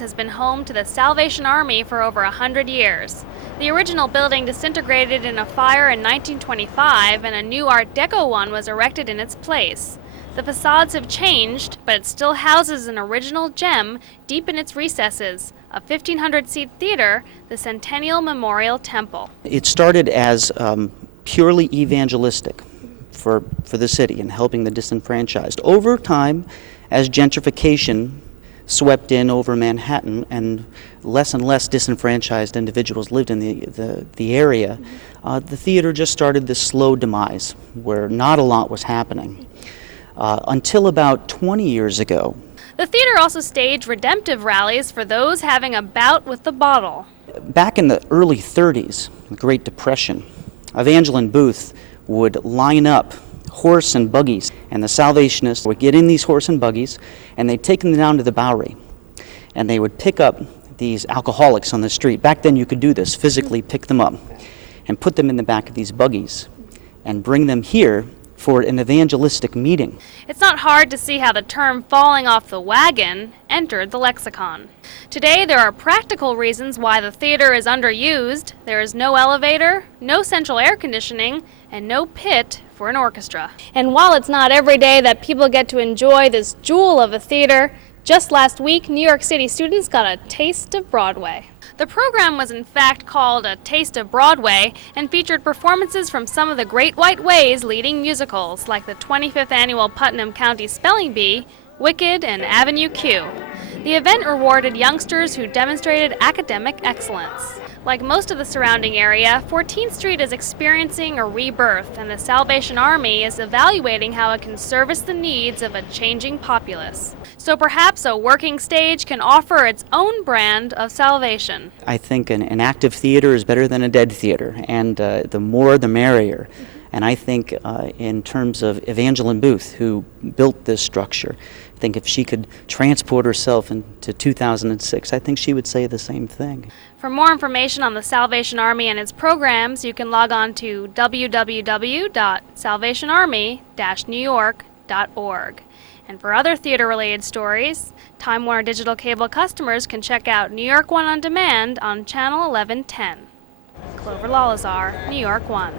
Has been home to the Salvation Army for over 100 years. The original building disintegrated in a fire in 1925 and a new Art Deco one was erected in its place. The facades have changed, but it still houses an original gem deep in its recesses, a 1,500-seat theater, the Centennial Memorial Temple. It started as purely evangelistic for the city and helping the disenfranchised. Over time, as gentrification swept in over Manhattan and less disenfranchised individuals lived in the area, the theater just started this slow demise where not a lot was happening. Until about 20 years ago. The theater also staged redemptive rallies for those having a bout with the bottle. Back in the early 30s, the Great Depression, Evangeline Booth would line up horse and buggies, and the Salvationists would get in these horse and buggies, and they'd take them down to the Bowery, and they would pick up these alcoholics on the street. Back then you could do this, physically pick them up, and put them in the back of these buggies, and bring them here for an evangelistic meeting. It's not hard to see how the term falling off the wagon entered the lexicon. Today there are practical reasons why the theater is underused. There is no elevator, no central air conditioning, and no pit for an orchestra. And while it's not every day that people get to enjoy this jewel of a theater, just last week New York City students got a taste of Broadway. The program was in fact called A Taste of Broadway and featured performances from some of the Great White Way's leading musicals, like the 25th Annual Putnam County Spelling Bee, Wicked, and Avenue Q. The event rewarded youngsters who demonstrated academic excellence. Like most of the surrounding area, 14th Street is experiencing a rebirth, and the Salvation Army is evaluating how it can service the needs of a changing populace. So perhaps a working stage can offer its own brand of salvation. I think an active theater is better than a dead theater, and the more the merrier. And I think in terms of Evangeline Booth, who built this structure, I think if she could transport herself into 2006, I think she would say the same thing. For more information on the Salvation Army and its programs, you can log on to www.salvationarmy-newyork.org. And for other theater-related stories, Time Warner Digital Cable customers can check out New York One on Demand on Channel 1110. Clover Lalazar, New York One.